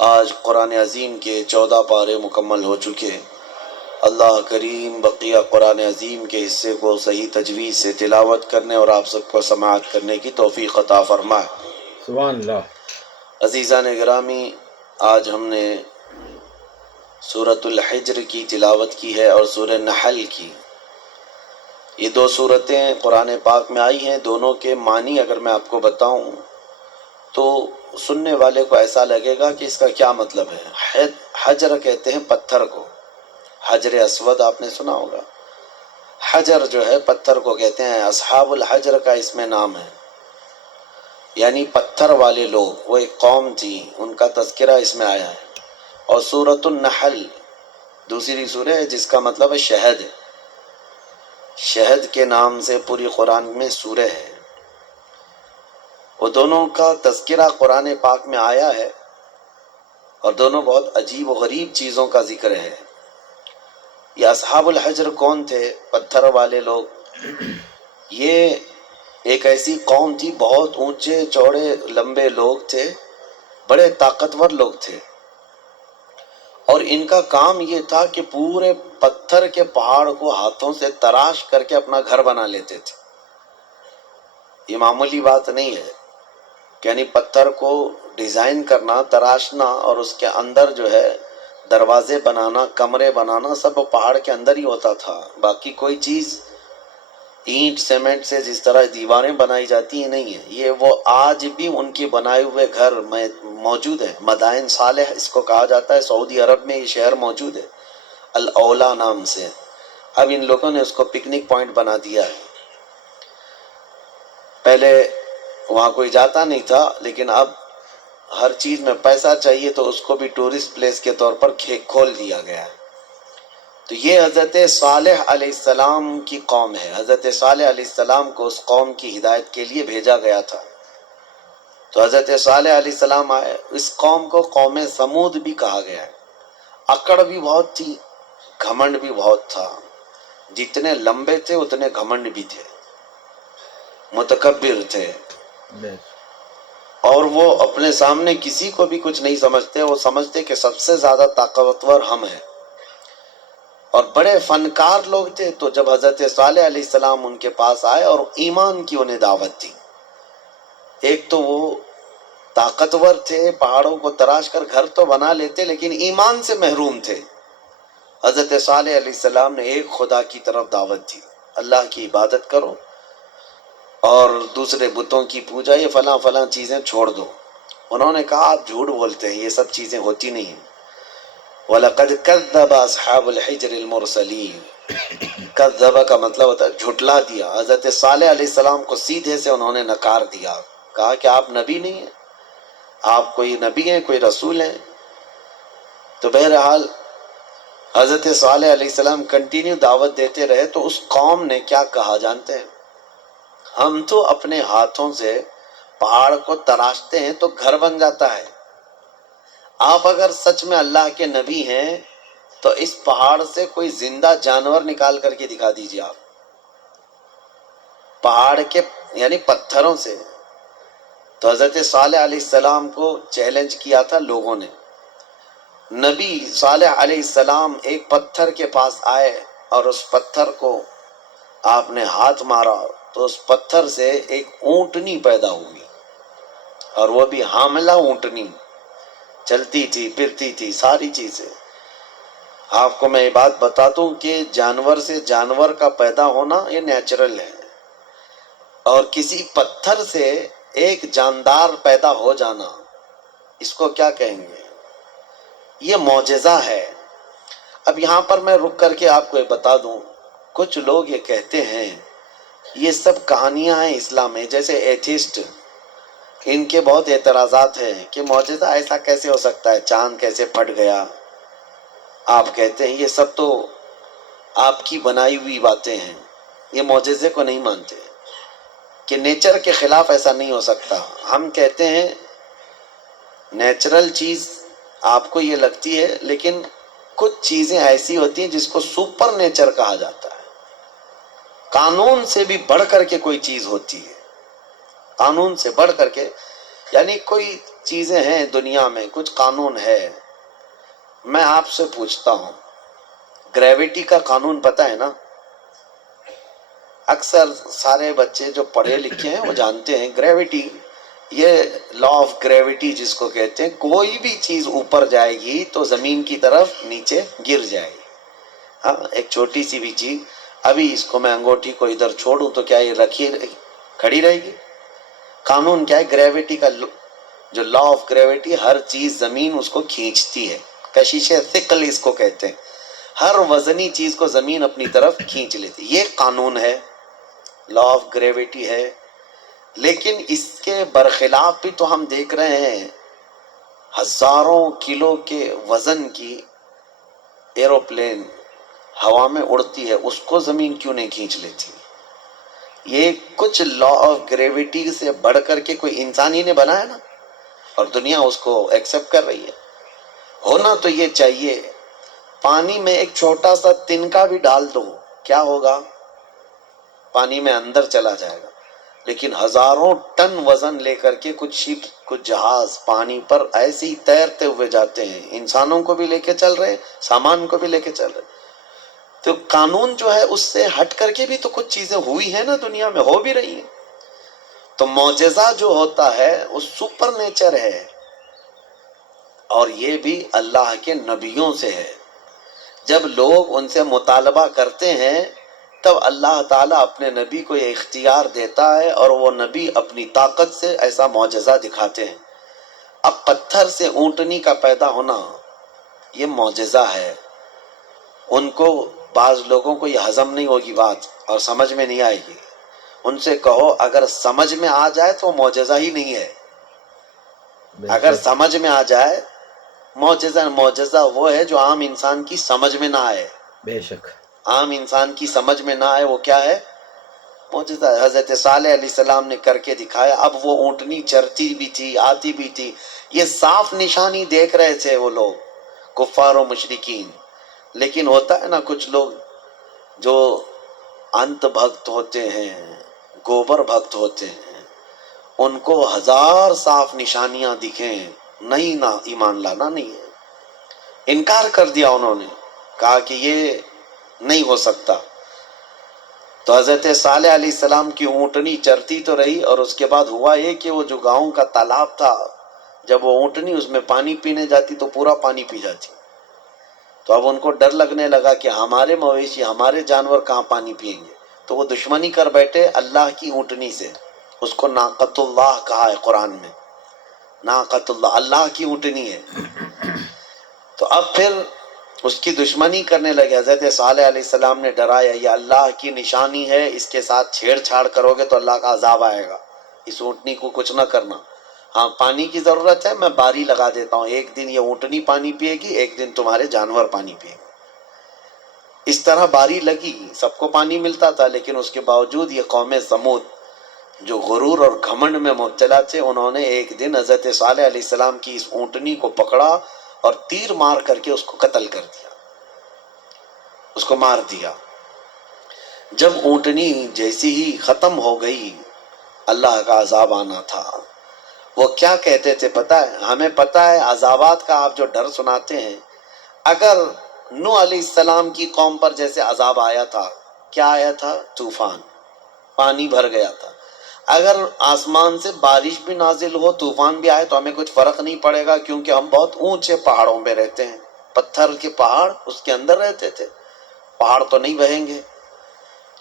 آج قرآن عظیم کے 14 پارے مکمل ہو چکے۔ اللہ کریم بقیہ قرآن عظیم کے حصے کو صحیح تجویز سے تلاوت کرنے اور آپ سب کو سماعت کرنے کی توفیق عطا فرمائے۔ سبحان اللہ۔ عزیزان گرامی، آج ہم نے سورۃ الحجر کی تلاوت کی ہے اور سورہ نحل کی۔ یہ دو صورتیں قرآن پاک میں آئی ہیں، دونوں کے معنی اگر میں آپ کو بتاؤں تو سننے والے کو ایسا لگے گا کہ اس کا کیا مطلب ہے۔ حجر کہتے ہیں پتھر کو، حجر اسود آپ نے سنا ہوگا۔ حجر جو ہے پتھر کو کہتے ہیں، اصحاب الحجر کا اس میں نام ہے، یعنی پتھر والے لوگ، وہ ایک قوم تھی، ان کا تذکرہ اس میں آیا ہے۔ اور سورۃ النحل دوسری سورہ ہے جس کا مطلب ہے شہد، شہد کے نام سے پوری قرآن میں سورہ ہے۔ وہ دونوں کا تذکرہ قرآن پاک میں آیا ہے اور دونوں بہت عجیب و غریب چیزوں کا ذکر ہے۔ یہ اصحاب الحجر کون تھے؟ پتھر والے لوگ۔ یہ ایک ایسی قوم تھی، بہت اونچے چوڑے لمبے لوگ تھے، بڑے طاقتور لوگ تھے، اور ان کا کام یہ تھا کہ پورے پتھر کے پہاڑ کو ہاتھوں سے تراش کر کے اپنا گھر بنا لیتے تھے۔ یہ معمولی بات نہیں ہے، یعنی پتھر کو ڈیزائن کرنا، تراشنا اور اس کے اندر جو ہے دروازے بنانا، کمرے بنانا، سب پہاڑ کے اندر ہی ہوتا تھا۔ باقی کوئی چیز اینٹ سیمنٹ سے جس طرح دیواریں بنائی جاتی ہیں نہیں ہے، یہ وہ آج بھی ان کے بنائے ہوئے گھر میں موجود ہے۔ مدائن صالح اس کو کہا جاتا ہے، سعودی عرب میں یہ شہر موجود ہے الاولا نام سے۔ اب ان لوگوں نے اس کو پکنک پوائنٹ بنا دیا ہے۔ پہلے وہاں کوئی جاتا نہیں تھا، لیکن اب ہر چیز میں پیسہ چاہیے تو اس کو بھی ٹورسٹ پلیس کے طور پر کھول دیا گیا ہے۔ تو یہ حضرت صالح علیہ السلام کی قوم ہے۔ حضرت صالح علیہ السلام کو اس قوم کی ہدایت کے لیے بھیجا گیا تھا۔ تو حضرت صالح علیہ السلام آئے۔ اس قوم کو قوم سمود بھی کہا گیا ہے۔ اکڑ بھی بہت تھی، گھمنڈ بھی بہت تھا۔ جتنے لمبے تھے اتنے گھمنڈ بھی تھے، متکبر تھے، اور وہ اپنے سامنے کسی کو بھی کچھ نہیں سمجھتے۔ وہ سمجھتے کہ سب سے زیادہ طاقتور ہم ہیں، اور بڑے فنکار لوگ تھے۔ تو جب حضرت صالح علیہ السلام ان کے پاس آئے اور ایمان کی انہیں دعوت دی، ایک تو وہ طاقتور تھے، پہاڑوں کو تراش کر گھر تو بنا لیتے، لیکن ایمان سے محروم تھے۔ حضرت صالح علیہ السلام نے ایک خدا کی طرف دعوت دی، اللہ کی عبادت کرو اور دوسرے بتوں کی پوجا، یہ فلاں فلاں چیزیں چھوڑ دو۔ انہوں نے کہا آپ جھوٹ بولتے ہیں، یہ سب چیزیں ہوتی نہیں ہیں۔ وَلَقَدْ كَذَّبَ أَصْحَابُ الْحِجْرِ الْمُرْسَلِينَ۔ کذب کا مطلب ہوتا ہے جھٹلا دیا۔ حضرت صالح علیہ السلام کو سیدھے سے انہوں نے نکار دیا، کہا کہ آپ نبی نہیں ہیں، آپ کوئی نبی ہیں، کوئی رسول ہیں۔ تو بہرحال حضرت صالح علیہ السلام کنٹینیو دعوت دیتے رہے۔ تو اس قوم نے کیا کہا جانتے ہیں؟ ہم تو اپنے ہاتھوں سے پہاڑ کو تراشتے ہیں تو گھر بن جاتا ہے، آپ اگر سچ میں اللہ کے نبی ہیں تو اس پہاڑ سے کوئی زندہ جانور نکال کر کے دکھا دیجیے۔ آپ پہاڑ کے یعنی پتھروں سے۔ تو حضرت صالح علیہ السلام کو چیلنج کیا تھا لوگوں نے۔ نبی صالح علیہ السلام ایک پتھر کے پاس آئے اور اس پتھر کو آپ نے ہاتھ مارا تو اس پتھر سے ایک اونٹنی پیدا ہوئی، اور وہ بھی حاملہ اونٹنی، چلتی تھی، پھرتی تھی، ساری چیزیں۔ آپ کو میں یہ بات بتا دوں کہ جانور سے جانور کا پیدا ہونا یہ نیچرل ہے، اور کسی پتھر سے ایک جاندار پیدا ہو جانا، اس کو کیا کہیں گے؟ یہ معجزہ ہے۔ اب یہاں پر میں رک کر کے آپ کو یہ بتا دوں، کچھ لوگ یہ کہتے ہیں یہ سب کہانیاں ہیں اسلام میں، جیسے ایتھسٹ، ان کے بہت اعتراضات ہیں کہ معجزہ ایسا کیسے ہو سکتا ہے، چاند کیسے پھٹ گیا۔ آپ کہتے ہیں یہ سب تو آپ کی بنائی ہوئی باتیں ہیں، یہ معجزے کو نہیں مانتے کہ نیچر کے خلاف ایسا نہیں ہو سکتا۔ ہم کہتے ہیں نیچرل چیز آپ کو یہ لگتی ہے، لیکن کچھ چیزیں ایسی ہوتی ہیں جس کو سپر نیچر کہا جاتا ہے۔ قانون سے بھی بڑھ کر کے کوئی چیز ہوتی ہے، قانون سے بڑھ کر کے، یعنی کوئی چیزیں ہیں دنیا میں، کچھ قانون ہے. میں آپ سے پوچھتا ہوں، گریویٹی کا قانون پتہ ہے نا؟ اکثر سارے بچے جو پڑھے لکھے ہیں وہ جانتے ہیں گریویٹی، یہ لا آف گریویٹی جس کو کہتے ہیں، کوئی بھی چیز اوپر جائے گی تو زمین کی طرف نیچے گر جائے گی. ہاں، ایک چھوٹی سی بھی چیز، ابھی اس کو میں انگوٹھی کو ادھر چھوڑوں تو کیا یہ رکھی کھڑی رہے گی؟ قانون کیا ہے گریویٹی کا؟ جو لا آف گریویٹی، ہر چیز زمین اس کو کھینچتی ہے، کشش ثقل اس کو کہتے ہیں. ہر وزنی چیز کو زمین اپنی طرف کھینچ لیتی، یہ قانون ہے، لا آف گریویٹی ہے. لیکن اس کے برخلاف بھی تو ہم دیکھ رہے ہیں، ہزاروں کلو کے وزن کی ایروپلین ہوا میں اڑتی ہے، اس کو زمین کیوں نہیں کھینچ لیتی؟ یہ کچھ لا آف گریویٹی سے بڑھ کر کے کوئی انسان ہی نے بنایا نا، اور دنیا اس کو ایکسپٹ کر رہی ہے. ہونا تو یہ چاہیے، پانی میں ایک چھوٹا سا تنکا بھی ڈال دو، کیا ہوگا؟ پانی میں اندر چلا جائے گا. لیکن ہزاروں ٹن وزن لے کر کے کچھ شپ، کچھ جہاز پانی پر ایسے ہی تیرتے ہوئے جاتے ہیں، انسانوں کو بھی لے کے چل رہے، سامان کو بھی لے کے چل رہے. تو قانون جو ہے اس سے ہٹ کر کے بھی تو کچھ چیزیں ہوئی ہیں نا، دنیا میں ہو بھی رہی ہیں. تو معجزہ جو ہوتا ہے وہ سپر نیچر ہے، اور یہ بھی اللہ کے نبیوں سے ہے. جب لوگ ان سے مطالبہ کرتے ہیں تب اللہ تعالیٰ اپنے نبی کو یہ اختیار دیتا ہے، اور وہ نبی اپنی طاقت سے ایسا معجزہ دکھاتے ہیں. اب پتھر سے اونٹنی کا پیدا ہونا یہ معجزہ ہے. ان کو، بعض لوگوں کو یہ ہضم نہیں ہوگی بات اور سمجھ میں نہیں آئے گی. ان سے کہو اگر سمجھ میں آ جائے تو معجزہ ہی نہیں ہے. اگر سمجھ میں آ جائے، معجزہ وہ ہے جو عام انسان کی سمجھ میں نہ آئے. بے شک عام انسان کی سمجھ میں نہ آئے وہ کیا ہے؟ معجزہ. حضرت صالح علیہ السلام نے کر کے دکھایا. اب وہ اونٹنی چرتی بھی تھی، آتی بھی تھی، یہ صاف نشانی دیکھ رہے تھے وہ لوگ، کفار و مشرکین. لیکن ہوتا ہے نا کچھ لوگ جو انت بھکت ہوتے ہیں، گوبر بھکت ہوتے ہیں، ان کو ہزار صاف نشانیاں دکھیں، نہیں، نہ ایمان لانا نہیں ہے. انکار کر دیا انہوں نے، کہا کہ یہ نہیں ہو سکتا. تو حضرت صالح علیہ السلام کی اونٹنی چرتی تو رہی، اور اس کے بعد ہوا یہ کہ وہ جو گاؤں کا تالاب تھا، جب وہ اونٹنی اس میں پانی پینے جاتی تو پورا پانی پی جاتی. تو اب ان کو ڈر لگنے لگا کہ ہمارے مویشی، ہمارے جانور کہاں پانی پئیں گے. تو وہ دشمنی کر بیٹھے اللہ کی اونٹنی سے. اس کو ناقۃ اللہ کہا ہے قرآن میں، ناقۃ اللہ، اللہ کی اونٹنی ہے. تو اب پھر اس کی دشمنی کرنے لگے. حضرت صالح علیہ السلام نے ڈرایا، یہ اللہ کی نشانی ہے، اس کے ساتھ چھیڑ چھاڑ کرو گے تو اللہ کا عذاب آئے گا، اس اونٹنی کو کچھ نہ کرنا. ہاں پانی کی ضرورت ہے، میں باری لگا دیتا ہوں، ایک دن یہ اونٹنی پانی پیے گی، ایک دن تمہارے جانور پانی پیے گے. اس طرح باری لگی، سب کو پانی ملتا تھا. لیکن اس کے باوجود یہ قوم سمود جو غرور اور گھمنڈ میں مبتلا تھے، انہوں نے ایک دن حضرت صالح علیہ السلام کی اس اونٹنی کو پکڑا اور تیر مار کر کے اس کو قتل کر دیا، اس کو مار دیا. جب اونٹنی جیسی ہی ختم ہو گئی، اللہ کا عذاب آنا تھا. وہ کیا کہتے تھے پتہ ہے؟ ہمیں پتہ ہے عذابات کا آپ جو ڈر سناتے ہیں، اگر نوح علیہ السلام کی قوم پر جیسے عذاب آیا تھا، کیا آیا تھا؟ طوفان، پانی بھر گیا تھا. اگر آسمان سے بارش بھی نازل ہو، طوفان بھی آئے تو ہمیں کچھ فرق نہیں پڑے گا، کیونکہ ہم بہت اونچے پہاڑوں پہ رہتے ہیں. پتھر کے پہاڑ اس کے اندر رہتے تھے، پہاڑ تو نہیں بہیں گے.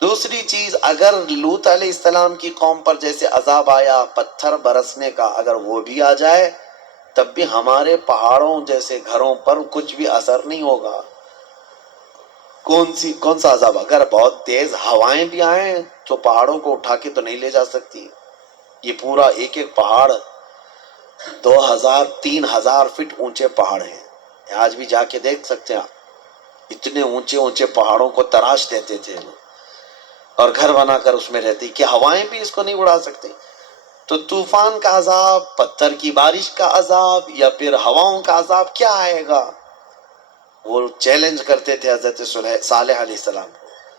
دوسری چیز، اگر لوط علیہ السلام کی قوم پر جیسے عذاب آیا پتھر برسنے کا، اگر وہ بھی آ جائے تب بھی ہمارے پہاڑوں جیسے گھروں پر کچھ بھی اثر نہیں ہوگا. کون سا عذاب؟ اگر بہت تیز ہوائیں بھی آئیں تو پہاڑوں کو اٹھا کے تو نہیں لے جا سکتی. یہ پورا ایک ایک پہاڑ 2000 3000 فٹ اونچے پہاڑ ہیں. آج بھی جا کے دیکھ سکتے ہیں آپ، اتنے اونچے اونچے پہاڑوں کو تراش دیتے تھے اور گھر بنا کر اس میں رہتے، کہ ہوائیں بھی اس کو نہیں اڑا سکتی. تو طوفان کا عذاب، پتھر کی بارش کا عذاب، یا پھر ہواؤں کا عذاب کیا آئے گا؟ وہ چیلنج کرتے تھے حضرت صالح علیہ السلام.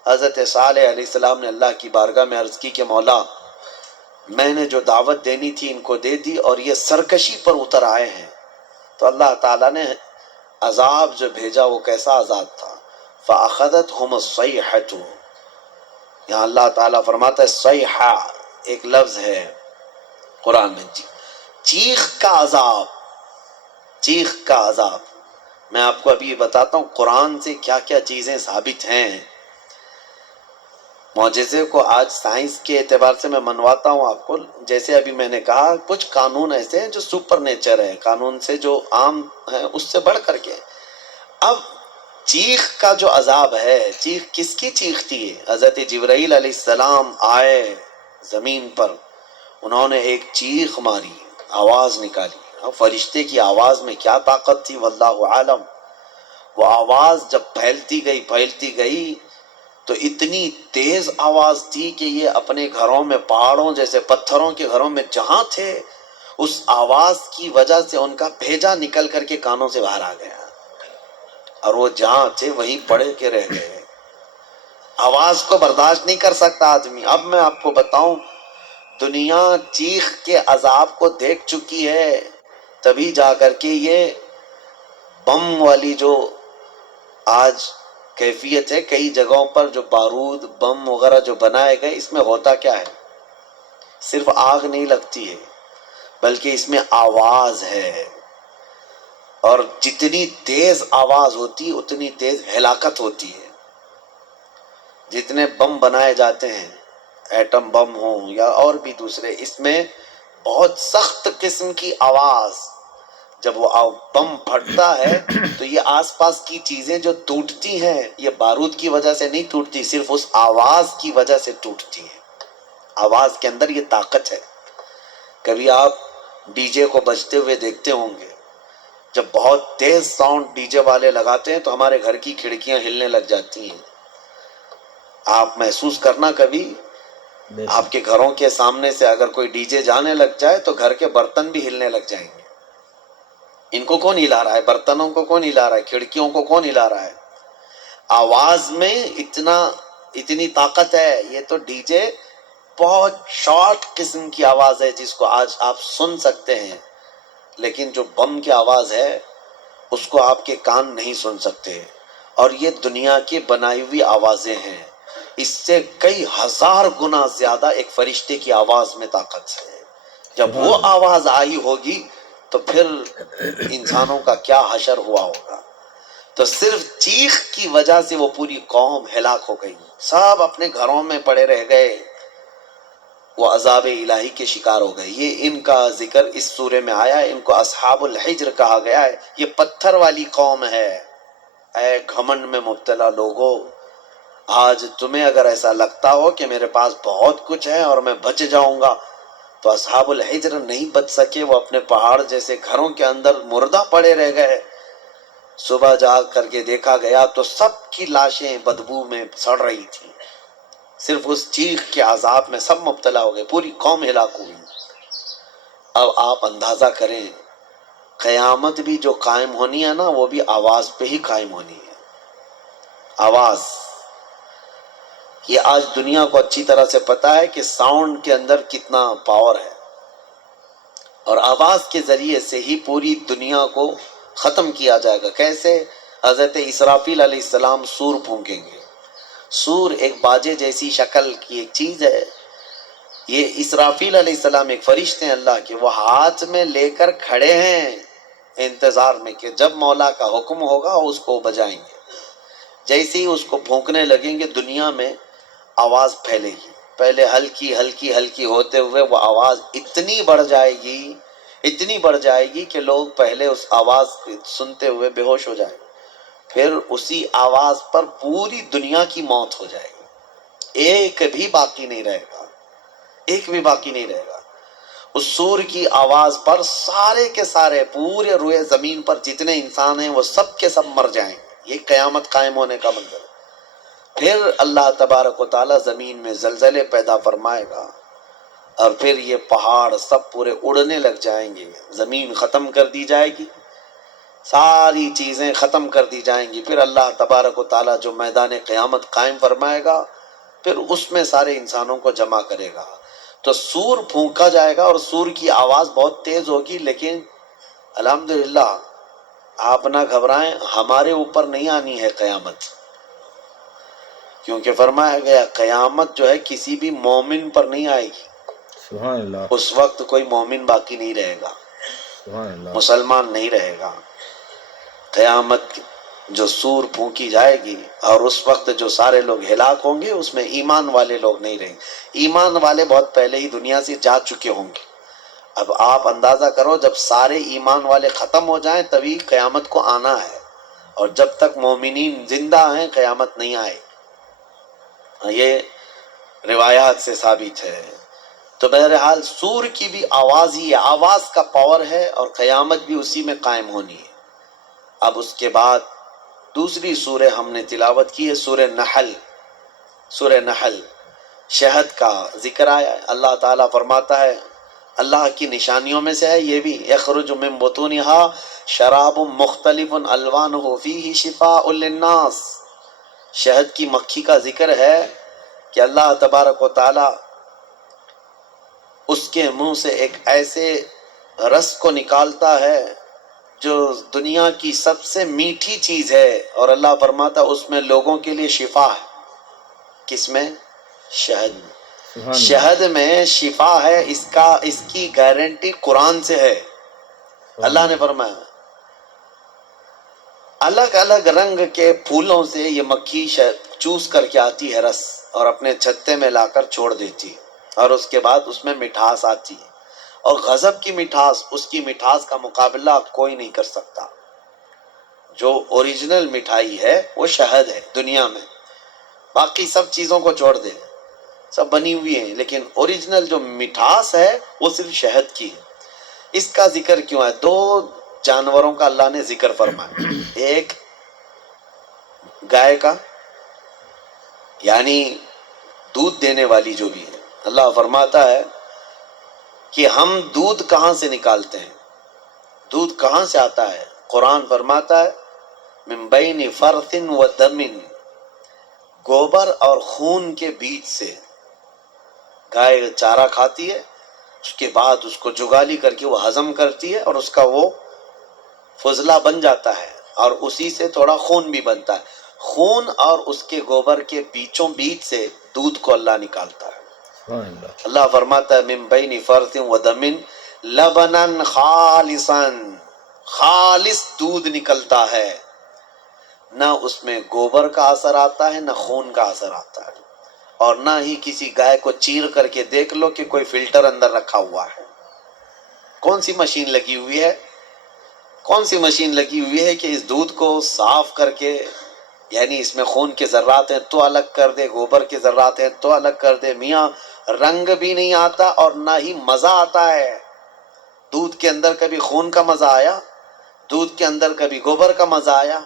حضرت صالح علیہ السلام نے اللہ کی بارگاہ میں عرض کی کہ مولا میں نے جو دعوت دینی تھی ان کو دے دی اور یہ سرکشی پر اتر آئے ہیں. تو اللہ تعالیٰ نے عذاب جو بھیجا وہ کیسا عذاب تھا؟ فَأَخَذَتْهُمُ الصَّيْحَةُ. یہاں اللہ تعالیٰ فرماتا ہے صیحہ ایک لفظ ہے قرآن میں، چیخ کا عذاب، چیخ کا عذاب. میں آپ کو ابھی بتاتا ہوں قرآن سے کیا کیا چیزیں ثابت ہیں. معجزے کو آج سائنس کے اعتبار سے میں منواتا ہوں آپ کو. جیسے ابھی میں نے کہا کچھ قانون ایسے ہیں جو سپر نیچر ہے، قانون سے جو عام ہے اس سے بڑھ کر کے. اب چیخ کا جو عذاب ہے، چیخ کس کی چیخ تھی؟ حضرت جبرائیل علیہ السلام آئے زمین پر، انہوں نے ایک چیخ ماری، آواز نکالی. فرشتے کی آواز میں کیا طاقت تھی واللہ عالم. وہ آواز جب پھیلتی گئی تو اتنی تیز آواز تھی کہ یہ اپنے گھروں میں، پہاڑوں جیسے پتھروں کے گھروں میں جہاں تھے، اس آواز کی وجہ سے ان کا بھیجا نکل کر کے کانوں سے باہر آ گیا اور وہ جہاں تھے وہیں پڑے کے رہ گئے. آواز کو برداشت نہیں کر سکتا آدمی. اب میں آپ کو بتاؤں، دنیا چیخ کے عذاب کو دیکھ چکی ہے، تبھی جا کر کے یہ بم والی جو آج کیفیت ہے کئی جگہوں پر، جو بارود بم وغیرہ جو بنائے گئے، اس میں ہوتا کیا ہے؟ صرف آگ نہیں لگتی ہے بلکہ اس میں آواز ہے، اور جتنی تیز آواز ہوتی اتنی تیز ہلاکت ہوتی ہے. جتنے بم بنائے جاتے ہیں، ایٹم بم ہوں یا اور بھی دوسرے، اس میں بہت سخت قسم کی آواز، جب وہ بم پھٹتا ہے تو یہ آس پاس کی چیزیں جو ٹوٹتی ہیں یہ بارود کی وجہ سے نہیں ٹوٹتی، صرف اس آواز کی وجہ سے ٹوٹتی ہیں. آواز کے اندر یہ طاقت ہے. کبھی آپ ڈی جے کو بجتے ہوئے دیکھتے ہوں گے، جب بہت تیز ساؤنڈ ڈی جے والے لگاتے ہیں تو ہمارے گھر کی کھڑکیاں ہلنے لگ جاتی ہیں. آپ محسوس کرنا کبھی، آپ کے گھروں کے سامنے سے اگر کوئی ڈی جے جانے لگ جائے تو گھر کے برتن بھی ہلنے لگ جائیں گے. ان کو کون ہلا رہا ہے؟ برتنوں کو کون ہلا رہا ہے؟ کھڑکیوں کو کون ہلا رہا ہے؟ آواز میں اتنی طاقت ہے. یہ تو ڈی جے بہت شارٹ قسم کی آواز ہے جس کو آج آپ سن سکتے ہیں، لیکن جو بم کی آواز ہے اس کو آپ کے کان نہیں سن سکتے. اور یہ دنیا کی بنائی ہوئی آوازیں ہیں، اس سے کئی ہزار گنا زیادہ ایک فرشتے کی آواز میں طاقت ہے. جب وہ آواز آئی ہوگی تو پھر انسانوں کا کیا حشر ہوا ہوگا. تو صرف چیخ کی وجہ سے وہ پوری قوم ہلاک ہو گئی، سب اپنے گھروں میں پڑے رہ گئے، وہ عذاب الہی کے شکار ہو گئے. یہ ان کا ذکر اس سورے میں آیا ہے. ان کو اصحاب الحجر کہا گیا ہے. یہ پتھر والی قوم ہے. اے گھمنڈ میں مبتلا لوگو، آج تمہیں اگر ایسا لگتا ہو کہ میرے پاس بہت کچھ ہے اور میں بچ جاؤں گا، تو اصحاب الحجر نہیں بچ سکے. وہ اپنے پہاڑ جیسے گھروں کے اندر مردہ پڑے رہ گئے. صبح جا کر کے دیکھا گیا تو سب کی لاشیں بدبو میں سڑ رہی تھیں. صرف اس چیخ کے عذاب میں سب مبتلا ہو گئے، پوری قوم ہلاک ہوئی. اب آپ اندازہ کریں، قیامت بھی جو قائم ہونی ہے نا، وہ بھی آواز پہ ہی قائم ہونی ہے. آواز، یہ آج دنیا کو اچھی طرح سے پتا ہے کہ ساؤنڈ کے اندر کتنا پاور ہے، اور آواز کے ذریعے سے ہی پوری دنیا کو ختم کیا جائے گا. کیسے؟ حضرت اسرافیل علیہ السلام سور پھونکیں گے. سور ایک باجے جیسی شکل کی ایک چیز ہے. یہ اسرافیل علیہ السلام ایک فرشتے ہیں اللہ کے، وہ ہاتھ میں لے کر کھڑے ہیں انتظار میں کہ جب مولا کا حکم ہوگا اس کو بجائیں گے. جیسے ہی اس کو پھونکنے لگیں گے دنیا میں آواز پھیلے گی. پہلے ہلکی ہلکی ہلکی ہوتے ہوئے وہ آواز اتنی بڑھ جائے گی کہ لوگ پہلے اس آواز سنتے ہوئے بے ہوش ہو جائیں. پھر اسی آواز پر پوری دنیا کی موت ہو جائے گی. ایک بھی باقی نہیں رہے گا، ایک بھی باقی نہیں رہے گا. اس سور کی آواز پر سارے کے سارے پورے روئے زمین پر جتنے انسان ہیں وہ سب کے سب مر جائیں گے. یہ قیامت قائم ہونے کا منظر ہے. پھر اللہ تبارک و تعالی زمین میں زلزلے پیدا فرمائے گا، اور پھر یہ پہاڑ سب پورے اڑنے لگ جائیں گے. زمین ختم کر دی جائے گی، ساری چیزیں ختم کر دی جائیں گی. پھر اللہ تبارک و تعالی جو میدان قیامت قائم فرمائے گا، پھر اس میں سارے انسانوں کو جمع کرے گا. تو سور پھونکا جائے گا اور سور کی آواز بہت تیز ہوگی، لیکن الحمدللہ آپ نہ گھبرائیں، ہمارے اوپر نہیں آنی ہے قیامت، کیونکہ فرمایا گیا قیامت جو ہے کسی بھی مومن پر نہیں آئے گی۔ سبحان اللہ، اس وقت کوئی مومن باقی نہیں رہے گا، سبحان اللہ، مسلمان نہیں رہے گا۔ قیامت جو سور پھونکی جائے گی اور اس وقت جو سارے لوگ ہلاک ہوں گے، اس میں ایمان والے لوگ نہیں رہیں گے۔ ایمان والے بہت پہلے ہی دنیا سے جا چکے ہوں گے۔ اب آپ اندازہ کرو جب سارے ایمان والے ختم ہو جائیں تبھی قیامت کو آنا ہے، اور جب تک مومنین زندہ ہیں قیامت نہیں آئے۔ یہ روایات سے ثابت ہے۔ تو بہرحال سور کی بھی آواز ہی ہے، آواز کا پاور ہے، اور قیامت بھی اسی میں قائم ہونی ہے۔ اب اس کے بعد دوسری سورہ ہم نے تلاوت کی ہے، سورہ نحل۔ سورہ نحل شہد کا ذکر آیا ہے۔ اللہ تعالیٰ فرماتا ہے، اللہ کی نشانیوں میں سے ہے یہ بھی، یخرج من بطونها شراب مختلف الوانہ فیہ شفاء للناس۔ شہد کی مکھی کا ذکر ہے کہ اللہ تبارک و تعالی اس کے منہ سے ایک ایسے رس کو نکالتا ہے جو دنیا کی سب سے میٹھی چیز ہے، اور اللہ فرماتا اس میں لوگوں کے لیے شفا ہے۔ کس میں؟ شہد میں۔ سبحان اللہ، شہد میں شفا ہے، اس کی گارنٹی قرآن سے ہے۔ اللہ نے فرمایا الگ الگ رنگ کے پھولوں سے یہ مکھی چوس کر کے آتی ہے رس، اور اپنے چھتے میں لا کر چھوڑ دیتی ہے، اور اس کے بعد اس میں مٹھاس آتی ہے، اور غضب کی مٹھاس، اس کی مٹھاس کا مقابلہ کوئی نہیں کر سکتا۔ جو اوریجنل مٹھائی ہے وہ شہد ہے دنیا میں، باقی سب چیزوں کو چھوڑ دے، سب بنی ہوئی ہیں، لیکن اوریجنل جو مٹھاس ہے وہ صرف شہد کی ہے۔ اس کا ذکر کیوں ہے؟ دو جانوروں کا اللہ نے ذکر فرمایا، ایک گائے کا، یعنی دودھ دینے والی جو بھی ہے، اللہ فرماتا ہے کہ ہم دودھ کہاں سے نکالتے ہیں، دودھ کہاں سے آتا ہے؟ قرآن فرماتا ہے من بین فرث و دم، گوبر اور خون کے بیچ سے۔ گائے چارہ کھاتی ہے، اس کے بعد اس کو جگالی کر کے وہ ہضم کرتی ہے، اور اس کا وہ فضلہ بن جاتا ہے، اور اسی سے تھوڑا خون بھی بنتا ہے۔ خون اور اس کے گوبر کے بیچوں بیچ سے دودھ کو اللہ نکالتا ہے۔ سبحان اللہ، اللہ فرماتا ہے من بین فرث و دم لبنا خالصا، خالص دودھ نکلتا ہے، نہ اس میں گوبر کا اثر آتا ہے نہ خون کا اثر آتا ہے، اور نہ ہی کسی گائے کو چیر کر کے دیکھ لو کہ کوئی فلٹر اندر رکھا ہوا ہے۔ کون سی مشین لگی ہوئی ہے؟ کون سی مشین لگی ہوئی ہے کہ اس دودھ کو صاف کر کے، یعنی اس میں خون کے ذرات ہیں تو الگ کر دے، گوبر کے ذرات ہیں تو الگ کر دے؟ میاں رنگ بھی نہیں آتا اور نہ ہی مزہ آتا ہے۔ دودھ کے اندر کبھی خون کا مزہ آیا؟ دودھ کے اندر کبھی گوبر کا مزہ آیا؟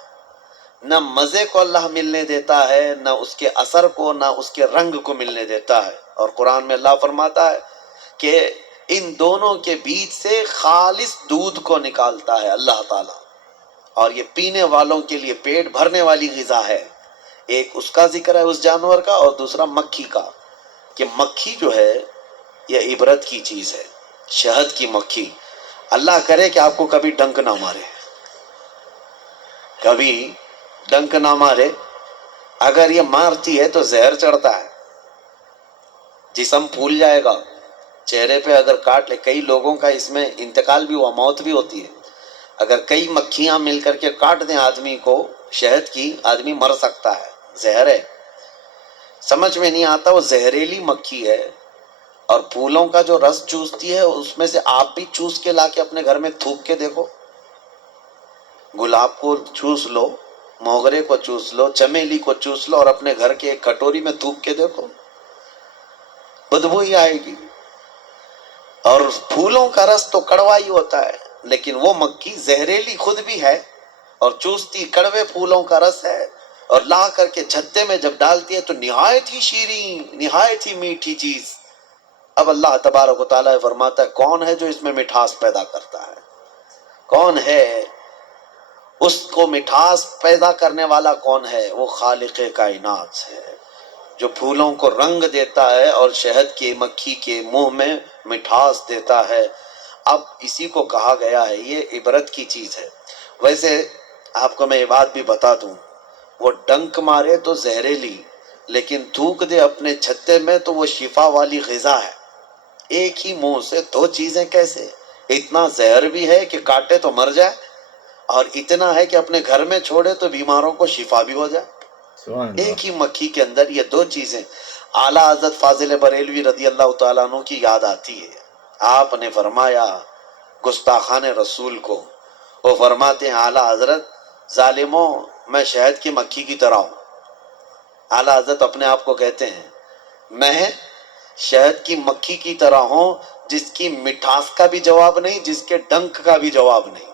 نہ مزے کو اللہ ملنے دیتا ہے، نہ اس کے اثر کو، نہ اس کے رنگ کو ملنے دیتا ہے۔ اور قرآن میں اللہ فرماتا ہے کہ ان دونوں کے بیچ سے خالص دودھ کو نکالتا ہے اللہ تعالیٰ، اور یہ پینے والوں کے لیے پیٹ بھرنے والی غذا ہے۔ ایک اس کا ذکر ہے اس جانور کا، اور دوسرا مکھی کا، کہ مکھی جو ہے یہ عبرت کی چیز ہے، شہد کی مکھی۔ اللہ کرے کہ آپ کو کبھی ڈنک نہ مارے، کبھی ڈنک نہ مارے۔ اگر یہ مارتی ہے تو زہر چڑھتا ہے، جسم پھول جائے گا، چہرے پہ اگر کاٹ لے، کئی لوگوں کا اس میں انتقال بھی ہوا، موت بھی ہوتی ہے۔ اگر کئی مکھیاں مل کر کے کاٹ دیں آدمی کو شہد کی، آدمی مر سکتا ہے، زہر ہے۔ سمجھ میں نہیں آتا وہ زہریلی مکھی ہے، اور پھولوں کا جو رس چوستی ہے اس میں سے آپ بھی چوس کے لا کے اپنے گھر میں تھوک کے دیکھو، گلاب کو چوس لو، موگرے کو چوس لو، چمیلی کو چوس لو، اور اپنے گھر کے ایک کٹوری میں تھوک کے دیکھو، بدبو ہی آئے گی۔ اور پھولوں کا رس تو کڑوا ہی ہوتا ہے، لیکن وہ مکھی زہریلی خود بھی ہے اور چوستی کڑوے پھولوں کا رس ہے، اور لا کر کے چھتے میں جب ڈالتی ہے تو نہایت ہی شیریں، نہایت ہی میٹھی چیز۔ اب اللہ تبارک و تعالیٰ فرماتا ہے کون ہے جو اس میں مٹھاس پیدا کرتا ہے؟ کون ہے اس کو مٹھاس پیدا کرنے والا؟ کون ہے؟ وہ خالق کائنات ہے۔ جو پھولوں کو رنگ دیتا ہے اور شہد کے مکھی کے منہ میں مٹھاس دیتا ہے. اب اسی کو کہا گیا ہے، یہ عبرت کی چیز ہے. ویسے آپ کو میں یہ بات بھی بتا دوں، وہ ڈنک مارے تو زہریلی، لیکن تھوک دے اپنے چھتے میں تو وہ شفا والی غذا ہے. ایک ہی منہ سے دو چیزیں کیسے؟ اتنا زہر بھی ہے کہ کاٹے تو مر جائے، اور اتنا ہے کہ اپنے گھر میں چھوڑے تو بیماروں کو شفا بھی ہو جائے. سبحان اللہ. ایک ہی مکھی کے اندر یہ دو چیزیں. اعلیٰ حضرت فاضل بریلوی رضی اللہ تعالیٰ عنہ کی یاد آتی ہے. آپ نے فرمایا گستاخان رسول کو، وہ فرماتے ہیں اعلیٰ حضرت ظالموں میں شہد کی مکھی کی طرح ہوں. اعلیٰ حضرت اپنے آپ کو کہتے ہیں میں شہد کی مکھی کی طرح ہوں، جس کی مٹھاس کا بھی جواب نہیں، جس کے ڈنک کا بھی جواب نہیں.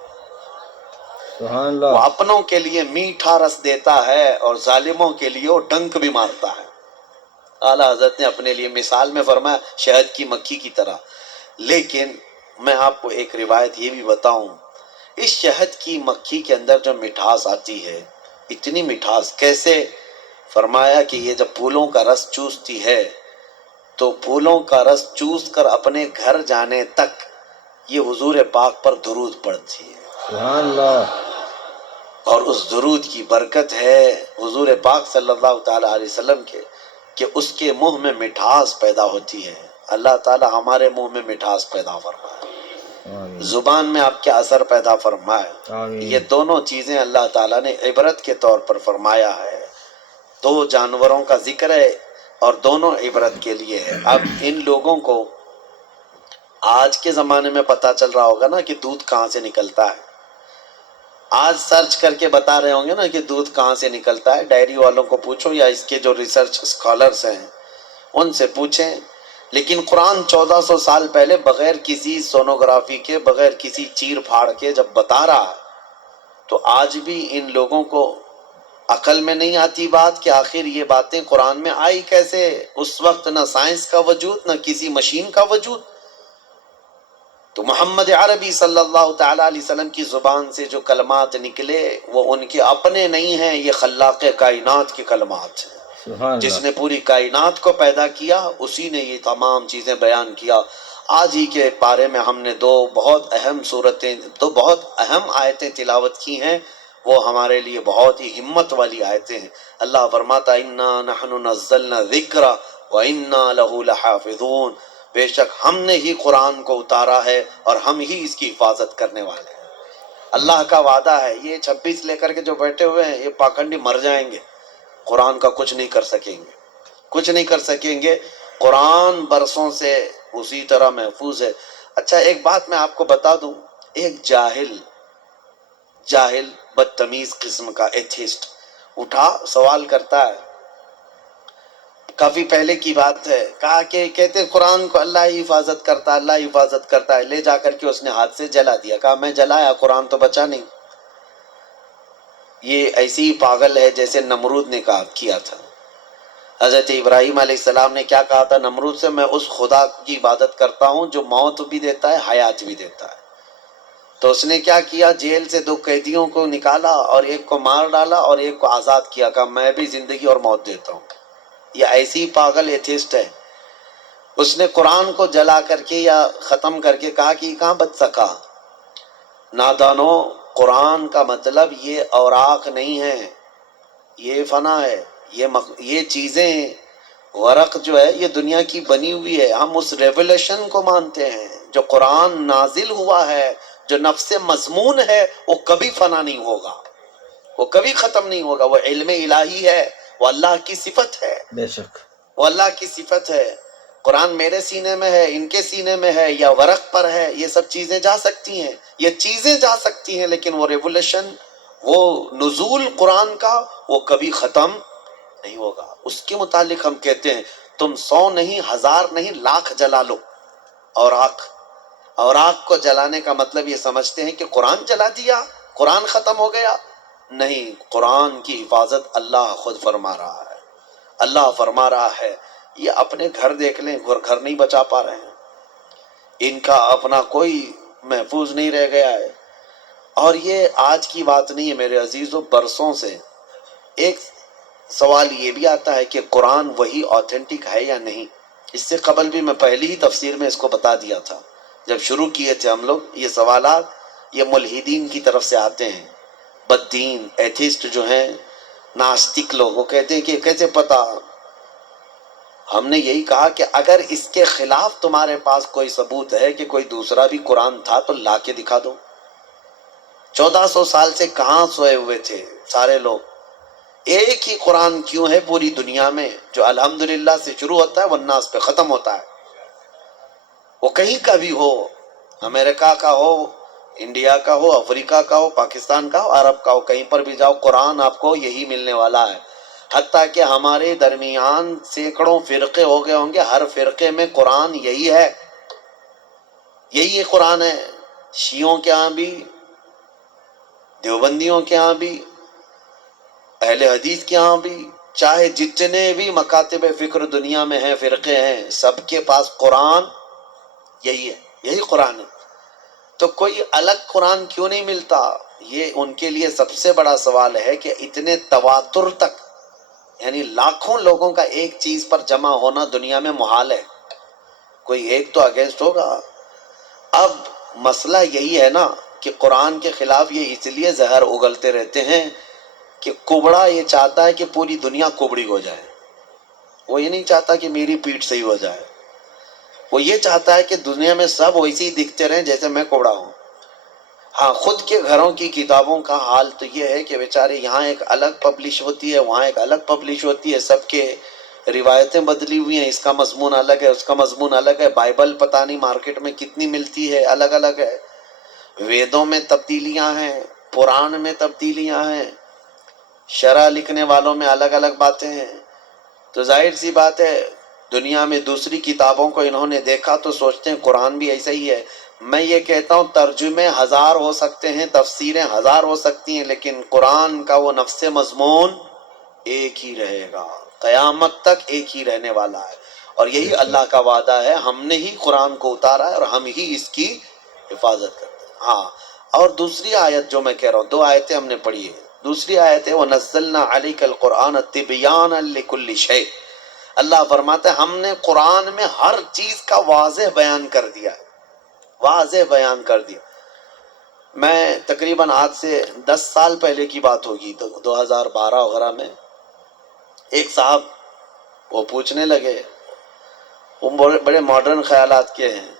سبحان وہ اللہ. اپنوں کے لیے میٹھا رس دیتا ہے اور ظالموں کے لیے وہ ڈنک بھی مارتا ہے. اعلیٰ حضرت نے اپنے لیے مثال میں فرمایا شہد کی مکھی کی طرح. لیکن میں آپ کو ایک روایت یہ بھی بتاؤں، اس شہد کی مکھی کے اندر جو مٹھاس آتی ہے، اتنی مٹھاس کیسے؟ فرمایا کہ یہ جب پھولوں کا رس چوستی ہے تو پھولوں کا رس چوس کر اپنے گھر جانے تک یہ حضور پاک پر درود پڑتی ہے. سبحان اللہ. اور اس درود کی برکت ہے حضور پاک صلی اللہ تعالیٰ علیہ وسلم کے کہ اس کے منہ میں مٹھاس پیدا ہوتی ہے. اللہ تعالیٰ ہمارے منہ میں مٹھاس پیدا فرمائے، آمین. زبان میں آپ کے اثر پیدا فرمائے. آمین. یہ دونوں چیزیں اللہ تعالیٰ نے عبرت کے طور پر فرمایا ہے. دو جانوروں کا ذکر ہے اور دونوں عبرت کے لیے ہے. اب ان لوگوں کو آج کے زمانے میں پتا چل رہا ہوگا نا کہ دودھ کہاں سے نکلتا ہے. آج سرچ کر کے بتا رہے ہوں گے نا کہ دودھ کہاں سے نکلتا ہے. ڈائری والوں کو پوچھو یا اس کے جو ریسرچ اسکالرز ہیں ان سے پوچھیں. لیکن قرآن 1400 سال پہلے بغیر کسی سونوگرافی کے، بغیر کسی چیر پھاڑ کے جب بتا رہا ہے، تو آج بھی ان لوگوں کو عقل میں نہیں آتی بات کہ آخر یہ باتیں قرآن میں آئی کیسے. اس وقت نہ سائنس کا وجود، نہ کسی مشین کا وجود. تو محمد عربی صلی اللہ تعالیٰ علیہ وسلم کی زبان سے جو کلمات نکلے وہ ان کے اپنے نہیں ہیں، یہ خلاق کائنات کے کلمات ہیں. سبحان جس اللہ. نے پوری کائنات کو پیدا کیا اسی نے یہ تمام چیزیں بیان کیا. آج ہی کے پارے میں ہم نے دو بہت اہم آیتیں تلاوت کی ہیں، وہ ہمارے لیے بہت ہی ہمت والی آیتیں ہیں. اللہ فرماتا انا نحن نزلنا الذکر وانا له لحافظون، بے شک ہم نے ہی قرآن کو اتارا ہے اور ہم ہی اس کی حفاظت کرنے والے ہیں. اللہ کا وعدہ ہے. یہ 26 لے کر کے جو بیٹھے ہوئے ہیں یہ پاکھنڈی مر جائیں گے، قرآن کا کچھ نہیں کر سکیں گے، کچھ نہیں کر سکیں گے. قرآن برسوں سے اسی طرح محفوظ ہے. اچھا ایک بات میں آپ کو بتا دوں، ایک جاہل بدتمیز قسم کا ایتھیسٹ اٹھا سوال کرتا ہے، کافی پہلے کی بات ہے، کہا کہ کہتے قرآن کو اللہ ہی حفاظت کرتا ہے، اللہ ہی حفاظت کرتا ہے. لے جا کر کے اس نے ہاتھ سے جلا دیا. کہا میں جلایا، قرآن تو بچا نہیں. یہ ایسی ہی پاگل ہے جیسے نمرود نے کیا تھا. حضرت ابراہیم علیہ السلام نے کیا کہا تھا نمرود سے؟ میں اس خدا کی عبادت کرتا ہوں جو موت بھی دیتا ہے، حیات بھی دیتا ہے. تو اس نے کیا کیا؟ جیل سے 2 قیدیوں کو نکالا اور ایک کو مار ڈالا اور ایک کو آزاد کیا. کہا میں بھی زندگی اور موت دیتا ہوں. یہ ایسی پاگل ایتھیسٹ ہے. اس نے قرآن کو جلا کر کے یا ختم کر کے کہا کہ یہ کہاں بچ سکا. نادانو، قرآن کا مطلب یہ اوراق نہیں ہے، یہ فنا ہے. یہ چیزیں ورق جو ہے یہ دنیا کی بنی ہوئی ہے. ہم اس ریولیشن کو مانتے ہیں جو قرآن نازل ہوا ہے، جو نفس مضمون ہے، وہ کبھی فنا نہیں ہوگا، وہ کبھی ختم نہیں ہوگا. وہ علم الہی ہے، وہ اللہ کی صفت ہے، بے شک. وہ اللہ کی صفت ہے. قرآن میرے سینے میں ہے، ان کے سینے میں ہے، یا ورق پر ہے، یہ سب چیزیں جا سکتی ہیں، یہ چیزیں جا سکتی ہیں، لیکن وہ ریولیشن، وہ نزول قرآن کا وہ کبھی ختم نہیں ہوگا. اس کے متعلق ہم کہتے ہیں تم 100 نہیں، 1000 نہیں، لاکھ جلا لو. اوراق کو جلانے کا مطلب یہ سمجھتے ہیں کہ قرآن جلا دیا، قرآن ختم ہو گیا. نہیں، قرآن کی حفاظت اللہ خود فرما رہا ہے. اللہ فرما رہا ہے. یہ اپنے گھر دیکھ لیں، گھر نہیں بچا پا رہے ہیں، ان کا اپنا کوئی محفوظ نہیں رہ گیا ہے. اور یہ آج کی بات نہیں ہے میرے عزیزو، برسوں سے. ایک سوال یہ بھی آتا ہے کہ قرآن وہی آتھینٹک ہے یا نہیں. اس سے قبل بھی میں پہلی ہی تفسیر میں اس کو بتا دیا تھا جب شروع کیے تھے ہم لوگ. یہ سوالات یہ ملحدین کی طرف سے آتے ہیں، بددین ایتھسٹ جو ہیں، ناستک لوگ، وہ کہتے ہیں کہ کیسے پتا. ہم نے یہی کہا کہ اگر اس کے خلاف تمہارے پاس کوئی ثبوت ہے کہ کوئی دوسرا بھی قرآن تھا تو لا کے دکھا دو. 1400 سال سے کہاں سوئے ہوئے تھے سارے لوگ؟ ایک ہی قرآن کیوں ہے پوری دنیا میں جو الحمدللہ سے شروع ہوتا ہے والناس پہ ختم ہوتا ہے؟ وہ کہیں کا بھی ہو، امریکہ کا ہو، انڈیا کا ہو، افریقہ کا ہو، پاکستان کا ہو، عرب کا ہو، کہیں پر بھی جاؤ قرآن آپ کو یہی ملنے والا ہے. حتیٰ کہ ہمارے درمیان سینکڑوں فرقے ہو گئے ہوں گے، ہر فرقے میں قرآن یہی ہے، یہی قرآن ہے. شیعوں کے ہاں بھی، دیوبندیوں کے ہاں بھی، اہل حدیث کے ہاں بھی، چاہے جتنے بھی مکاتب فکر دنیا میں ہیں، فرقے ہیں، سب کے پاس قرآن یہی ہے، یہی قرآن ہے. تو کوئی الگ قرآن کیوں نہیں ملتا؟ یہ ان کے لیے سب سے بڑا سوال ہے کہ اتنے تواتر تک، یعنی لاکھوں لوگوں کا ایک چیز پر جمع ہونا دنیا میں محال ہے، کوئی ایک تو اگینسٹ ہوگا. اب مسئلہ یہی ہے نا کہ قرآن کے خلاف یہ اس لیے زہر اگلتے رہتے ہیں کہ کبڑا یہ چاہتا ہے کہ پوری دنیا کبڑی ہو جائے. وہ یہ نہیں چاہتا کہ میری پیٹھ صحیح ہو جائے، وہ یہ چاہتا ہے کہ دنیا میں سب ویسے ہی دکھتے رہیں جیسے میں کبڑا ہوں. ہاں، خود کے گھروں کی کتابوں کا حال تو یہ ہے کہ بیچارے یہاں ایک الگ پبلش ہوتی ہے، وہاں ایک الگ پبلش ہوتی ہے، سب کے روایتیں بدلی ہوئی ہیں، اس کا مضمون الگ ہے، اس کا مضمون الگ ہے. بائبل پتہ نہیں مارکیٹ میں کتنی ملتی ہے، الگ الگ ہے. ویدوں میں تبدیلیاں ہیں، پران میں تبدیلیاں ہیں، شرح لکھنے والوں میں الگ الگ باتیں ہیں. تو ظاہر سی بات ہے دنیا میں دوسری کتابوں کو انہوں نے دیکھا تو سوچتے ہیں قرآن بھی ایسا ہی ہے. میں یہ کہتا ہوں ترجمے ہزار ہو سکتے ہیں، تفسیریں ہزار ہو سکتی ہیں، لیکن قرآن کا وہ نفس مضمون ایک ہی رہے گا، قیامت تک ایک ہی رہنے والا ہے. اور یہی اللہ کا وعدہ ہے، ہم نے ہی قرآن کو اتارا ہے اور ہم ہی اس کی حفاظت کرتے ہیں. ہاں، اور دوسری آیت جو میں کہہ رہا ہوں، 2 آیتیں ہم نے پڑھی ہے. دوسری آیت ہے وَنَزَّلْنَا عَلَيْكَ الْقُرْآنَ تِبْيَانًا لِكُلِّ شَيْءٍ. اللہ فرماتا ہے ہم نے قرآن میں ہر چیز کا واضح بیان کر دیا ہے، واضح بیان کر دیا. میں تقریباً آج سے 10 سال پہلے کی بات ہوگی، تو 2012 وغیرہ میں ایک صاحب وہ پوچھنے لگے، وہ بڑے ماڈرن خیالات کے ہیں،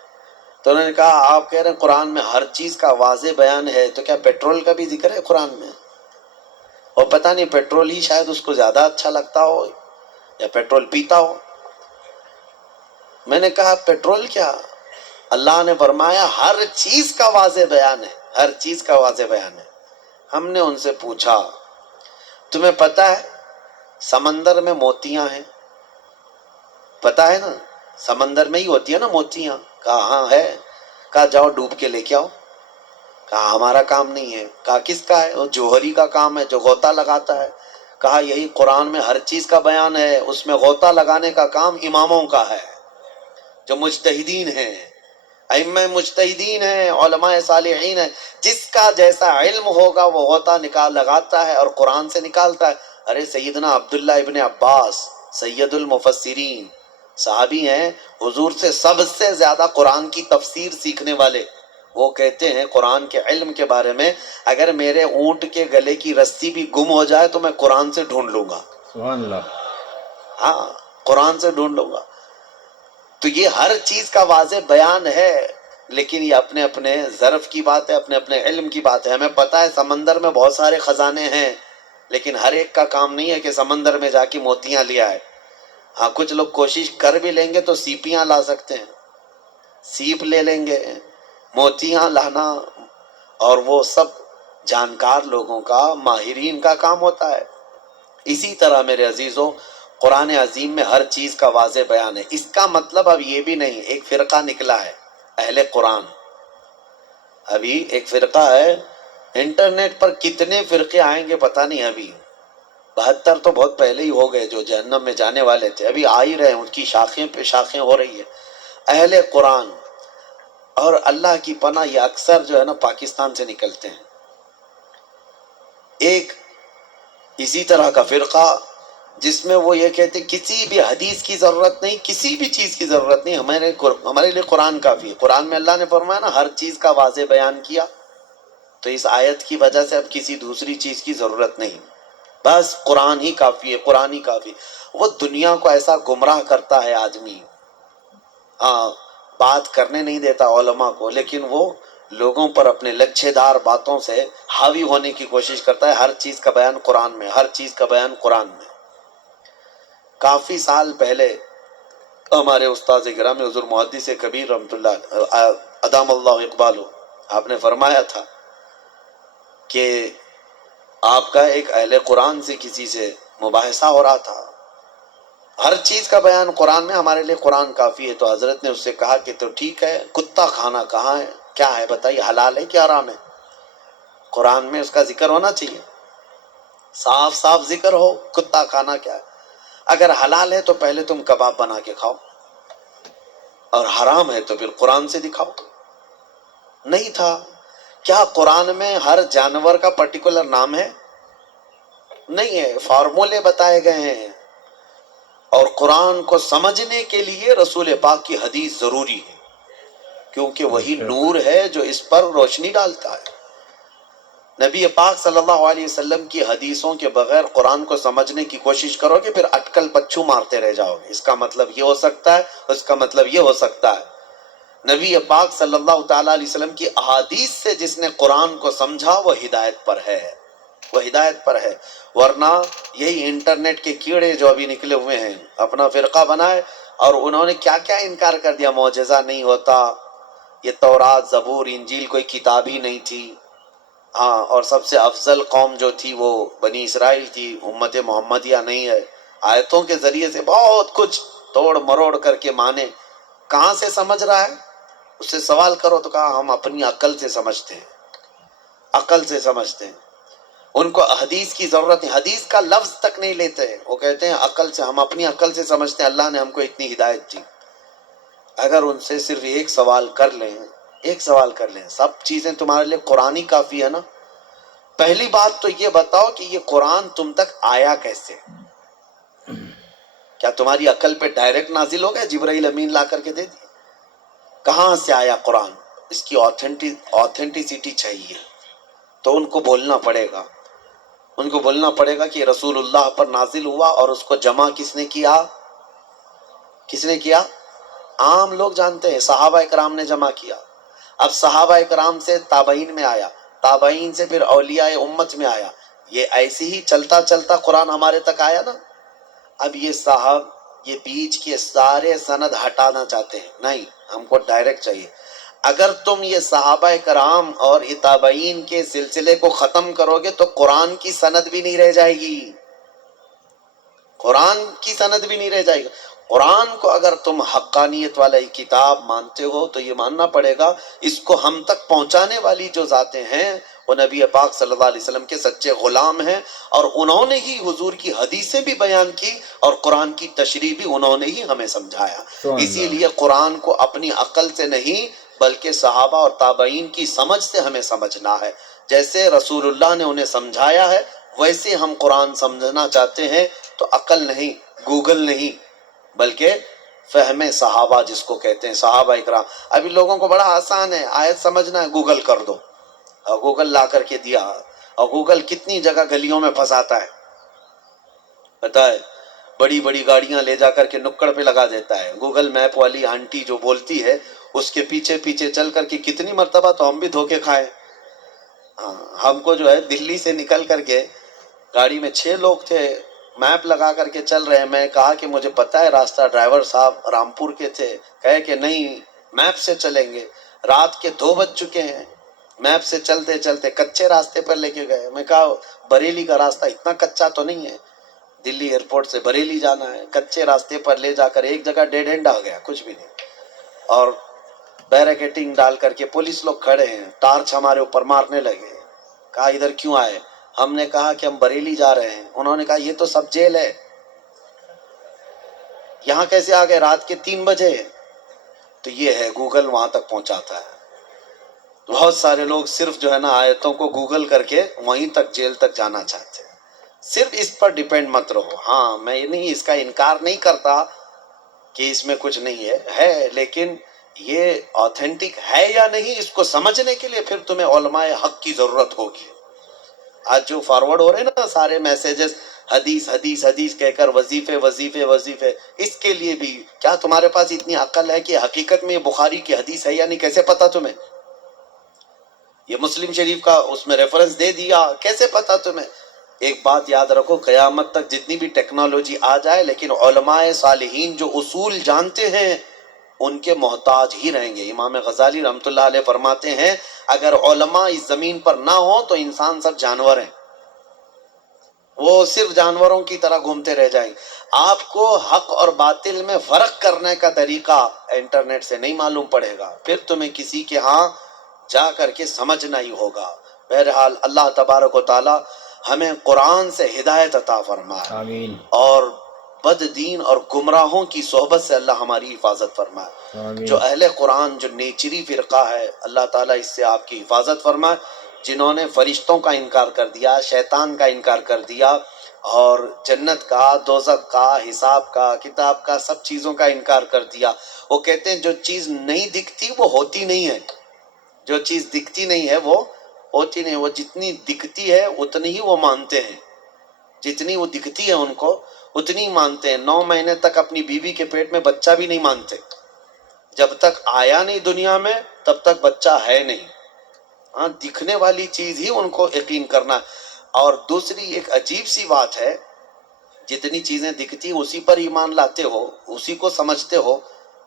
تو انہوں نے کہا آپ کہہ رہے ہیں قرآن میں ہر چیز کا واضح بیان ہے، تو کیا پیٹرول کا بھی ذکر ہے قرآن میں؟ اور پتہ نہیں پیٹرول ہی شاید اس کو زیادہ اچھا لگتا ہو یا پیٹرول پیتا ہو. میں نے کہا پیٹرول کیا، اللہ نے فرمایا ہر چیز کا واضح بیان ہے، ہر چیز کا واضح بیان ہے. ہم نے ان سے پوچھا تمہیں پتہ ہے سمندر میں موتیاں ہیں؟ پتہ ہے نا، سمندر میں ہی ہوتی ہے نا موتیاں. کہا ہاں ہے. کہا جاؤ ڈوب کے لے کے آؤ. کہا ہمارا کام نہیں ہے. کہا کس کا ہے؟ وہ جوہری کا کام ہے جو غوطہ لگاتا ہے. کہا یہی قرآن میں ہر چیز کا بیان ہے، اس میں غوطہ لگانے کا کام اماموں کا ہے جو مجتہدین ہیں، ائمہ مجتہدین ہیں، علماء صالحین ہیں. جس کا جیسا علم ہوگا وہ غوطہ لگاتا ہے اور قرآن سے نکالتا ہے. ارے سیدنا عبداللہ ابن عباس سید المفسرین صحابی ہیں، حضور سے سب سے زیادہ قرآن کی تفسیر سیکھنے والے. وہ کہتے ہیں قرآن کے علم کے بارے میں اگر میرے اونٹ کے گلے کی رسی بھی گم ہو جائے تو میں قرآن سے ڈھونڈ لوں گا. سبحان اللہ. ہاں، قرآن سے ڈھونڈ لوں گا. تو یہ ہر چیز کا واضح بیان ہے، لیکن یہ اپنے اپنے ظرف کی بات ہے، اپنے اپنے علم کی بات ہے. ہمیں پتہ ہے سمندر میں بہت سارے خزانے ہیں، لیکن ہر ایک کا کام نہیں ہے کہ سمندر میں جا کے موتیاں لے آئے. ہاں، کچھ لوگ کوشش کر بھی لیں گے تو سیپیاں لا سکتے ہیں، سیپ لے لیں گے. موتیاں لانا اور وہ سب جانکار لوگوں کا، ماہرین کا کام ہوتا ہے. اسی طرح میرے عزیزوں قرآن عظیم میں ہر چیز کا واضح بیان ہے. اس کا مطلب اب یہ بھی نہیں ایک فرقہ نکلا ہے اہل قرآن. ابھی ایک فرقہ ہے، انٹرنیٹ پر کتنے فرقے آئیں گے پتہ نہیں. ابھی 72 تو بہت پہلے ہی ہو گئے جو جہنم میں جانے والے تھے، ابھی آ ہی رہے ہیں، ان کی شاخیں پہ شاخیں ہو رہی ہے. اہل قرآن اور اللہ کی پناہ یہ اکثر جو ہے نا پاکستان سے نکلتے ہیں. ایک اسی طرح کا فرقہ جس میں وہ یہ کہتے کسی بھی حدیث کی ضرورت نہیں، کسی بھی چیز کی ضرورت نہیں، ہمارے لیے قرآن کافی ہے۔ قرآن میں اللہ نے فرمایا نا ہر چیز کا واضح بیان کیا، تو اس آیت کی وجہ سے اب کسی دوسری چیز کی ضرورت نہیں، بس قرآن ہی کافی ہے، قرآن ہی کافی۔ وہ دنیا کو ایسا گمراہ کرتا ہے آدمی، ہاں بات کرنے نہیں دیتا علماء کو، لیکن وہ لوگوں پر اپنے لچھے دار باتوں سے حاوی ہونے کی کوشش کرتا ہے۔ ہر چیز کا بیان قرآن میں، ہر چیز کا بیان قرآن میں۔ کافی سال پہلے ہمارے استاد گرامی حضور محدث کبیر رحمۃ اللہ ادام اللہ اقبالہ، آپ نے فرمایا تھا کہ آپ کا ایک اہل قرآن سے کسی سے مباحثہ ہو رہا تھا، ہر چیز کا بیان قرآن میں، ہمارے لیے قرآن کافی ہے۔ تو حضرت نے اس سے کہا کہ تو ٹھیک ہے، کتا کھانا کہاں ہے، کیا ہے بتائیے، حلال ہے کیا حرام ہے؟ قرآن میں اس کا ذکر ہونا چاہیے، صاف صاف ذکر ہو، کتا کھانا کیا ہے۔ اگر حلال ہے تو پہلے تم کباب بنا کے کھاؤ، اور حرام ہے تو پھر قرآن سے دکھاؤ۔ نہیں تھا۔ کیا قرآن میں ہر جانور کا پرٹیکولر نام ہے؟ نہیں ہے، فارمولے بتائے گئے ہیں، اور قرآن کو سمجھنے کے لیے رسول پاک کی حدیث ضروری ہے، کیونکہ وہی نور ہے جو اس پر روشنی ڈالتا ہے۔ نبی پاک صلی اللہ علیہ وسلم کی حدیثوں کے بغیر قرآن کو سمجھنے کی کوشش کرو گے، پھر اٹکل پچھو مارتے رہ جاؤ گے، اس کا مطلب یہ ہو سکتا ہے، اس کا مطلب یہ ہو سکتا ہے۔ نبی پاک صلی اللہ تعالی علیہ وسلم کی احادیث سے جس نے قرآن کو سمجھا وہ ہدایت پر ہے، وہ ہدایت پر ہے۔ ورنہ یہی انٹرنیٹ کے کیڑے جو ابھی نکلے ہوئے ہیں، اپنا فرقہ بنائے، اور انہوں نے کیا کیا انکار کر دیا، معجزہ نہیں ہوتا، یہ تورات زبور انجیل کوئی کتاب ہی نہیں تھی، ہاں، اور سب سے افضل قوم جو تھی وہ بنی اسرائیل تھی، امت محمدیہ نہیں ہے۔ آیتوں کے ذریعے سے بہت کچھ توڑ مروڑ کر کے مانے۔ کہاں سے سمجھ رہا ہے؟ اس سے سوال کرو تو کہا ہم اپنی عقل سے سمجھتے ہیں، عقل سے سمجھتے ہیں، ان کو حدیث کی ضرورت نہیں، حدیث کا لفظ تک نہیں لیتے، وہ کہتے ہیں عقل سے، ہم اپنی عقل سے سمجھتے ہیں، اللہ نے ہم کو اتنی ہدایت دی۔ اگر ان سے صرف ایک سوال کر لیں، ایک سوال کر لیں، سب چیزیں تمہارے لیے قرآن ہی کافی ہے نا؟ پہلی بات تو یہ بتاؤ کہ یہ قرآن تم تک آیا کیسے؟ کیا تمہاری عقل پہ ڈائریکٹ نازل ہو گیا، جبرائیل امین لا کر کے دے دی؟ کہاں سے آیا قرآن؟ اس کی آتھینٹیسٹی چاہیے، تو ان کو بولنا پڑے گا، ان کو بولنا پڑے گا کہ رسول اللہ پر نازل ہوا، اور اس کو جمع کس نے کیا؟ کس نے کیا؟ عام لوگ جانتے ہیں، صحابہ اکرام نے جمع کیا۔ اب صحابہ اکرام سے تابعین میں آیا، تابعین سے پھر اولیاء امت میں آیا، یہ ایسے ہی چلتا چلتا قرآن ہمارے تک آیا نا۔ اب یہ صاحب یہ بیچ کے سارے سند ہٹانا چاہتے ہیں، نہیں، ہم کو ڈائریکٹ چاہیے۔ اگر تم یہ صحابہ کرام اور تابعین کے سلسلے کو ختم کرو گے تو قرآن کی سند بھی نہیں رہ جائے گی، قرآن کی سند بھی نہیں رہ جائے گا۔ قرآن کو اگر تم حقانیت والا کتاب مانتے ہو تو یہ ماننا پڑے گا اس کو ہم تک پہنچانے والی جو ذاتیں ہیں وہ نبی پاک صلی اللہ علیہ وسلم کے سچے غلام ہیں، اور انہوں نے ہی حضور کی حدیثیں بھی بیان کی، اور قرآن کی تشریح بھی انہوں نے ہی ہمیں سمجھایا۔ اسی لیے قرآن کو اپنی عقل سے نہیں بلکہ صحابہ اور تابعین کی سمجھ سے ہمیں سمجھنا ہے۔ جیسے رسول اللہ نے انہیں سمجھایا ہے ویسے ہم قرآن سمجھنا چاہتے ہیں، تو عقل نہیں، گوگل نہیں، بلکہ فہم صحابہ جس کو کہتے ہیں، صحابہ اکرام۔ ابھی لوگوں کو بڑا آسان ہے، آیت سمجھنا ہے گوگل کر دو، اور گوگل لا کر کے دیا، اور گوگل کتنی جگہ گلیوں میں پھنساتا ہے پتہ ہے، بڑی بڑی گاڑیاں لے جا کر کے نکڑ پہ لگا دیتا ہے۔ گوگل میپ والی آنٹی جو بولتی ہے اس کے پیچھے پیچھے چل کر کے کتنی مرتبہ تو ہم بھی دھوکے کھائے۔ ہاں، ہم کو جو ہے دلی سے نکل کر کے گاڑی میں 6 لوگ تھے، میپ لگا کر کے چل رہے ہیں، میں کہا کہ مجھے پتہ ہے راستہ، ڈرائیور صاحب رامپور کے تھے، کہے کہ نہیں میپ سے چلیں گے، رات کے 2 بج چکے ہیں، میپ سے چلتے چلتے کچے راستے پر لے کے گئے۔ میں کہا بریلی کا راستہ اتنا کچا تو نہیں ہے، دلی ایئرپورٹ سے بریلی جانا ہے، کچے راستے پر لے جا کر ایک جگہ ڈیڈ اینڈ آ گیا، کچھ بھی نہیں، اور بیریکیٹنگ ڈال کر کے پولیس لوگ کھڑے ہیں، ٹارچ ہمارے اوپر مارنے لگے۔ کہا ادھر کیوں آئے؟ ہم نے کہا کہ ہم بریلی جا رہے ہیں۔ انہوں نے کہا یہ تو سب جیل ہے، یہاں کیسے آ گئے رات کے 3 بجے؟ تو یہ ہے گوگل وہاں تک پہنچاتا ہے۔ بہت سارے لوگ صرف جو ہے نا آیتوں کو گوگل کر کے وہیں تک جیل تک جانا چاہتے ہیں۔ صرف اس پر ڈیپینڈ مت رہو. ہاں میں نہیں اس کا انکار نہیں کرتا کہ اس میں کچھ نہیں ہے لیکن یہ آتھینٹک ہے یا نہیں اس کو سمجھنے کے لیے پھر تمہیں علماء حق کی ضرورت ہوگی. آج جو فارورڈ ہو رہے ہیں نا سارے میسیجز حدیث حدیث حدیث کہہ کر وظیفے وظیفے وظیفے، اس کے لیے بھی کیا تمہارے پاس اتنی عقل ہے کہ حقیقت میں یہ بخاری کی حدیث ہے یا نہیں؟ کیسے پتا تمہیں؟ یہ مسلم شریف کا اس میں ریفرنس دے دیا، کیسے پتا تمہیں؟ ایک بات یاد رکھو، قیامت تک جتنی بھی ٹیکنالوجی آ جائے لیکن علماء صالحین جو اصول جانتے ہیں ان کے محتاج ہی رہیں گے. امام غزالی رحمۃ اللہ علیہ فرماتے ہیں اگر علماء اس زمین پر نہ ہوں تو انسان سب جانور ہیں، وہ صرف جانوروں کی طرح گھومتے رہ جائیں. آپ کو حق اور باطل میں فرق کرنے کا طریقہ انٹرنیٹ سے نہیں معلوم پڑے گا، پھر تمہیں کسی کے ہاں جا کر کے سمجھنا ہی ہوگا. بہرحال اللہ تبارک و تعالی ہمیں قرآن سے ہدایت عطا فرمائے آمین اور بد دین اور گمراہوں کی صحبت سے اللہ ہماری حفاظت فرمائے. آمین جو اہل قرآن جو نیچری فرقہ ہے اللہ تعالیٰ اس سے آپ کی حفاظت فرمائے. جنہوں نے فرشتوں کا انکار کر دیا، شیطان کا انکار کر دیا اور جنت کا، دوزخ کا، حساب کا، کتاب کا، سب چیزوں کا انکار کر دیا. وہ کہتے ہیں جو چیز نہیں دکھتی وہ ہوتی نہیں ہے، جو چیز دکھتی نہیں ہے وہ ہوتی نہیں. وہ جتنی دکھتی ہے اتنی ہی وہ مانتے ہیں، جتنی وہ دکھتی ہے ان کو اتنی ہی مانتے ہیں. 9 مہینے تک اپنی بیوی کے پیٹ میں بچہ بھی نہیں مانتے، جب تک آیا نہیں دنیا میں تب تک بچہ ہے نہیں. ہاں دکھنے والی چیز ہی ان کو یقین کرنا. اور دوسری ایک عجیب سی بات ہے، جتنی چیزیں دکھتی اسی پر ایمان لاتے ہو، اسی کو سمجھتے ہو،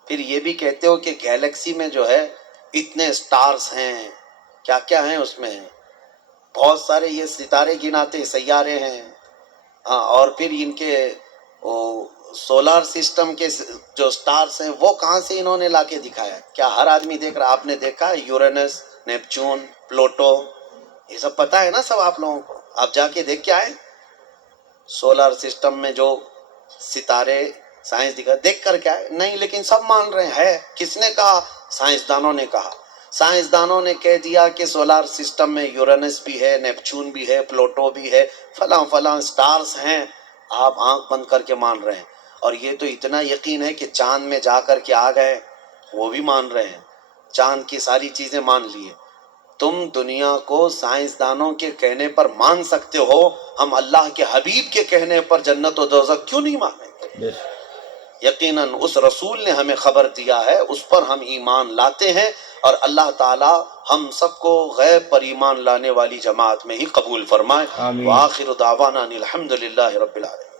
پھر یہ بھی کہتے ہو کہ گیلیکسی میں جو ہے اتنے سٹارز ہیں، کیا کیا ہیں اس میں، بہت سارے یہ ستارے گناتے سیارے ہیں. ہاں اور پھر ان کے سولار سسٹم کے جو سٹارز ہیں وہ کہاں سے انہوں نے لا کے دکھایا؟ کیا ہر آدمی دیکھ رہا؟ آپ نے دیکھا یورینس، نیپچون، پلوٹو، یہ سب پتہ ہے نا سب آپ لوگوں کو؟ آپ جا کے دیکھ کے آئے سولار سسٹم میں جو ستارے سائنس دکھا، دیکھ کر کیا ہے؟ نہیں، لیکن سب مان رہے ہیں. کس نے کہا؟ سائنسدانوں نے کہا. سائنسدانوں نے کہہ دیا کہ سولار سسٹم میں یورینس بھی ہے، نیپچون بھی ہے، پلوٹو بھی ہے، فلاں فلاں سٹارز ہیں. آپ آنکھ بند کر کے مان رہے ہیں. اور یہ تو اتنا یقین ہے کہ چاند میں جا کر کے آ گئے، وہ بھی مان رہے ہیں، چاند کی ساری چیزیں مان لیے. تم دنیا کو سائنسدانوں کے کہنے پر مان سکتے ہو، ہم اللہ کے حبیب کے کہنے پر جنت و دوزخ کیوں نہیں مانیں گے؟ بس یقیناً اس رسول نے ہمیں خبر دیا ہے، اس پر ہم ایمان لاتے ہیں، اور اللہ تعالی ہم سب کو غیب پر ایمان لانے والی جماعت میں ہی قبول فرمائے. آمین. وآخر دعوانا ان الحمد للہ رب العالمین.